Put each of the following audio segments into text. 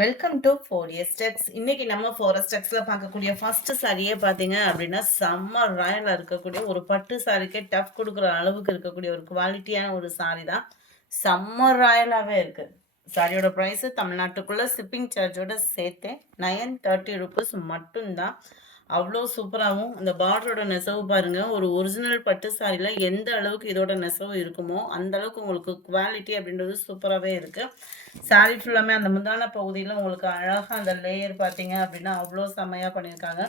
Welcome to 4S Tex. இன்னைக்கு நம்ம 4S Texல பார்க்கக்கூடிய ஃபர்ஸ்ட் சாரியே பார்த்தீங்க அப்படின்னா செம்ம ராயலா இருக்கக்கூடிய ஒரு பட்டு சாரிக்கே டஃப் கொடுக்குற அளவுக்கு இருக்கக்கூடிய ஒரு குவாலிட்டியான ஒரு சாரி தான். செம்ம ராயலாகவே இருக்கு. சாரியோட ப்ரைஸு தமிழ்நாட்டுக்குள்ள ஷிப்பிங் சார்ஜோட சேர்த்து 930 ருபீஸ் மட்டும்தான். அவ்வளோ சூப்பராகவும் அந்த பார்டரோட நெசவு பாருங்க, ஒரு ஒரிஜினல் பட்டு சாரியில் எந்த அளவுக்கு இதோட நெசவு இருக்குமோ அந்த அளவுக்கு உங்களுக்கு குவாலிட்டி அப்படின்றது சூப்பராகவே இருக்கு. சாரி ஃபுல்லாமே அந்த முந்தான பகுதியில் உங்களுக்கு அழகாக அந்த லேயர் பார்த்தீங்க அப்படின்னா அவ்வளோ செம்மையாக பண்ணியிருக்காங்க.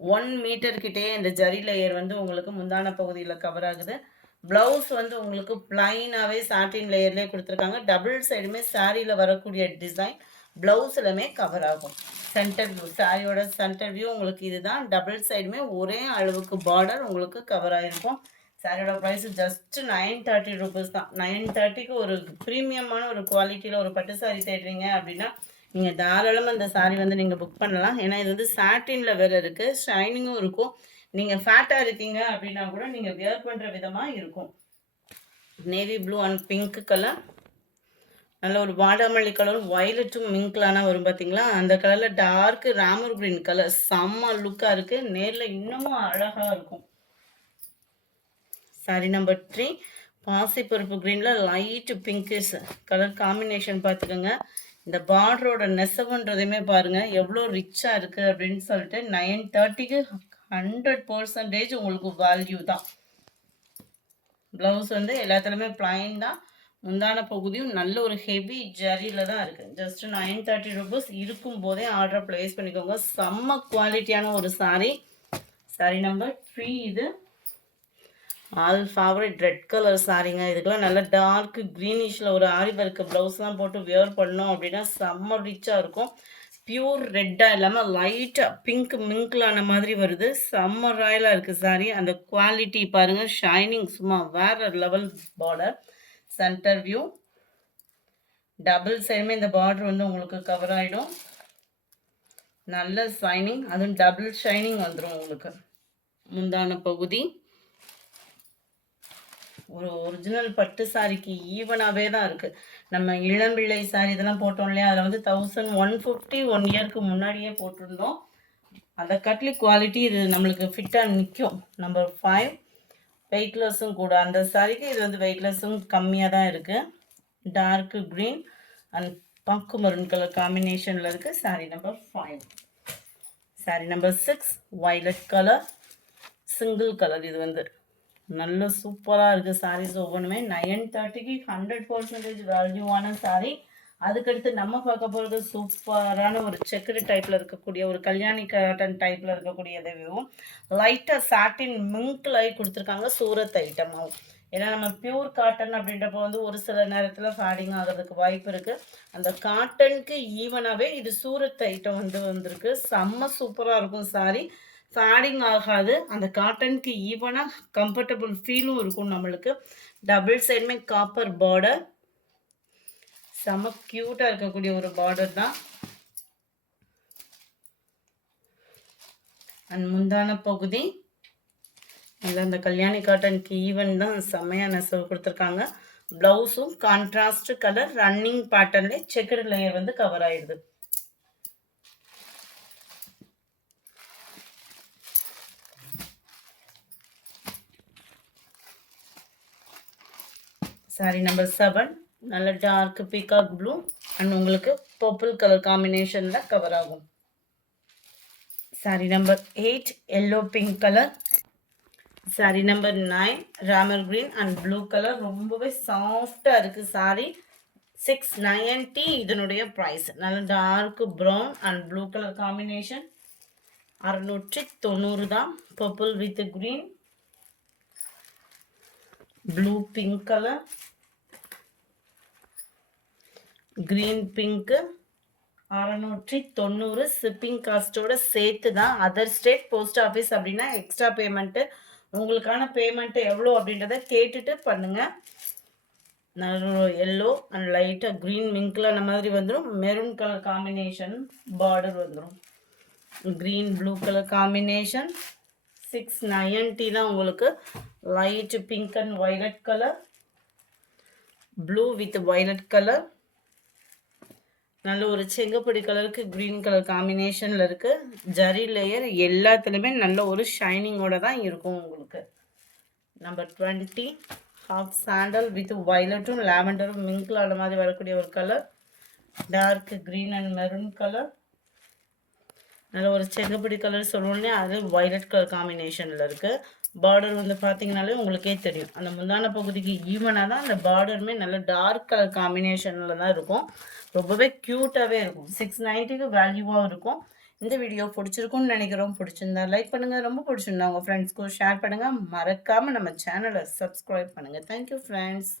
1 மீட்டர் கிட்டே இந்த ஜரி லேயர் வந்து உங்களுக்கு முந்தான பகுதியில் கவர் ஆகுது. ப்ளவுஸ் வந்து உங்களுக்கு பிளைனாகவே சாட்டின் லேயர்லேயே கொடுத்துருக்காங்க. டபுள் சைடுமே சாரியில் வரக்கூடிய டிசைன் ப்ளவுஸ்லுமே கவர் ஆகும். சென்டர் வியூ, சாரியோட சென்டர் வியூ உங்களுக்கு இதுதான். டபுள் சைடுமே ஒரே அளவுக்கு பார்டர் உங்களுக்கு கவர் ஆகிருக்கும். சாரியோட ப்ரைஸ் ஜஸ்ட் 930 ருபீஸ் தான். 930க்கு ஒரு ப்ரீமியமான ஒரு குவாலிட்டியில் ஒரு பட்டு சாரி தேடுறீங்க அப்படின்னா நீங்கள் தாராளமாக இந்த சாரி வந்து நீங்கள் புக் பண்ணலாம். ஏன்னா இது வந்து சாட்டினில் வேறு இருக்குது, ஷைனிங்கும் இருக்கும். நீங்கள் ஃபேட்டாக இருக்கீங்க அப்படின்னா கூட நீங்கள் வியர் பண்ணுற விதமாக இருக்கும். Navy blue and pink colour, நல்ல ஒரு வாடாமல்லி கலர், வயலட்டும் மிங்க்லானா வரும் பார்த்தீங்களா, அந்த கலரில் டார்க் ராமர் கிரீன் கலர் செம்ம லுக்காக இருக்குது. நேரில் இன்னமும் அழகாக இருக்கும். சாரி நம்பர் 3 பாசிப்பருப்பு க்ரீனில் லைட்டு பிங்கிஷ் கலர் காம்பினேஷன் பார்த்துக்கோங்க. இந்த பார்டரோட நெசவுன்றதையுமே பாருங்கள் எவ்வளோ ரிச்சாக இருக்குது அப்படின்னு சொல்லிட்டு 930க்கு 100% உங்களுக்கு வேல்யூ தான். ப்ளவுஸ் வந்து எல்லாத்துலேயுமே பிளைன் தான். முந்தான பகுதியும் நல்ல ஒரு ஹெவி ஜரியில் தான் இருக்குது. ஜஸ்ட் 930 ருபீஸ் இருக்கும் போதே ஆர்டர் ப்ளேஸ் பண்ணிக்கோங்க. செம்ம குவாலிட்டியான ஒரு சாரி. சாரி நம்பர் 3 இது ஆல் ஃபேவரட் ரெட் கலர் சாரிங்க. இதுக்கெல்லாம் நல்லா டார்க் க்ரீனிஷில் ஒரு ஆரி ஒர்க் ப்ளவுஸ்லாம் போட்டு வியர் பண்ணோம் அப்படின்னா செம்ம ரிச்சாக இருக்கும். பியூர் ரெட்டாக இல்லாமல் லைட்டாக பிங்க் மிங்க்லான மாதிரி வருது. செம்ம ராயலாக இருக்குது சாரி. அந்த குவாலிட்டி பாருங்கள், ஷைனிங் சும்மா வேறு level border. Centre view double சைடுமே இந்த பார்டர் வந்து உங்களுக்கு கவர் ஆகிடும். நல்ல ஷைனிங், அதுவும் டபுள் ஷைனிங் வந்துடும் உங்களுக்கு. முந்தான பகுதி ஒரு ஒரிஜினல் பட்டு சாரிக்கு ஈவனாகவே தான் இருக்குது. நம்ம இளம்பிள்ளை சாரி இதெல்லாம் போட்டோம் இல்லையா, அதில் வந்து 1150 1 இயருக்கு முன்னாடியே போட்டிருந்தோம். அதை கட்லி குவாலிட்டி இது நம்மளுக்கு ஃபிட்டாக நிற்கும். நம்பர் 5 வெயிட்லெஸ்ஸும் கூட. அந்த சாரிக்கு இது வந்து வெயிட்லெஸ்ஸும் கம்மியாக தான் இருக்குது. டார்க் க்ரீன் அண்ட் பக்கு மரூன் கலர் காம்பினேஷனில் இருக்குது. Sorry number 5. Sorry number 6 violet colour single colour. இது வந்து நல்ல சூப்பராக இருக்குது சாரீஸ் ஒவ்வொன்றுமே. 930க்கு 100% வேல்யூவான சாரீ. அதுக்கடுத்து நம்ம பார்க்க போகிறது சூப்பரான ஒரு செக்குடு டைப்பில் இருக்கக்கூடிய ஒரு கல்யாணி காட்டன் டைப்பில் இருக்கக்கூடியதையும் லைட்டாக சாட்டின் மிங்க்ல கொடுத்துருக்காங்க. சூரத் ஐட்டமாகவும். ஏன்னா நம்ம பியூர் காட்டன் அப்படின்றப்ப வந்து ஒரு சில நேரத்தில் ஃபேடிங் ஆகிறதுக்கு வாய்ப்பு இருக்குது. அந்த காட்டனுக்கு ஈவனாகவே இது சூரத் ஐட்டம் வந்திருக்கு. செம்ம சூப்பராக இருக்கும் சாரி. ஃபேடிங் ஆகாது. அந்த காட்டனுக்கு ஈவனாக கம்ஃபர்டபுள் ஃபீலும் இருக்கும் நம்மளுக்கு. டபுள் சைடுமே காப்பர் பார்டர், செம்ம க்யூட்டாக இருக்கக்கூடிய ஒரு பார்டர் தான். அண்ட் முந்தான பகுதி இல்லை, அந்த கல்யாணி காட்டனுக்கு ஈவன் தான் செம்மையாக நெசவு கொடுத்துருக்காங்க. ப்ளவுஸும் கான்ட்ராஸ்ட் கலர் ரன்னிங் பேட்டர்ன்லேயே செக்குடு லேயர் வந்து கவர் ஆயிடுது. சாரி நம்பர் 7 நல்ல டார்க் பீகாக் ப்ளூ அண்ட் உங்களுக்கு பர்பிள் கலர் காம்பினேஷனில் கவர் ஆகும். Sari number 8 yellow pink colour. Sari number 9 Ramar green and blue colour. ரொம்பவே சாஃப்டாக இருக்குது சாரி. 690 இதனுடைய ப்ரைஸ். நல்ல dark brown and blue colour combination. 690 தான். Purple with green, blue pink colour, green pink. 690 shipping காஸ்ட்டோட சேர்த்து தான். அதர் ஸ்டேட் போஸ்ட் ஆஃபீஸ் அப்படின்னா எக்ஸ்ட்ரா பேமெண்ட்டு. உங்களுக்கான பேமெண்ட்டு எவ்வளோ அப்படின்றத கேட்டுட்டு பண்ணுங்கள். நல்ல எல்லோ அண்ட் லைட்டாக க்ரீன் மிங்க்ல அந்த மாதிரி வந்துடும். மெரூன் கலர் காம்பினேஷன் பார்டர் வந்துடும். Green blue colour combination. 690 தான் உங்களுக்கு. Light pink and violet colour, blue with violet colour, நல்ல ஒரு செங்கப்பொடி கலருக்கு கிரீன் கலர் காம்பினேஷன்ல இருக்கு. ஜரி லேயர் எல்லாத்துலயுமே நல்ல ஒரு ஷைனிங்கோட தான் இருக்கும் உங்களுக்கு. நம்பர் 20 ஹாஃப் சாண்டல் வித் வயலட்டும் லாவெண்டரும் மிங்கிள் ஆன மாதிரி வரக்கூடிய ஒரு கலர். Dark green and maroon colour. நல்ல ஒரு செங்கப்பொடி கலர் சொல்லணுன்னே அது வயலட் கலர் காம்பினேஷனில் இருக்குது. பார்டர் வந்து பார்த்தீங்கனாலே உங்களுக்கே தெரியும். அந்த முந்தான பகுதிக்கு ஈவனாக தான் அந்த பார்டருமே நல்ல டார்க் கலர் காம்பினேஷனில் தான் இருக்கும். ரொம்பவே க்யூட்டாகவே இருக்கும். 690க்கு வேல்யூவாக இருக்கும். இந்த வீடியோ பிடிச்சிருக்கும்னு நினைக்கிறோம். பிடிச்சிருந்தா லைக் பண்ணுங்கள். ரொம்ப பிடிச்சிருந்தா உங்கள் ஃப்ரெண்ட்ஸ்க்கும் ஷேர் பண்ணுங்கள். மறக்காமல் நம்ம சேனலை சப்ஸ்கிரைப் பண்ணுங்கள். Thank you friends.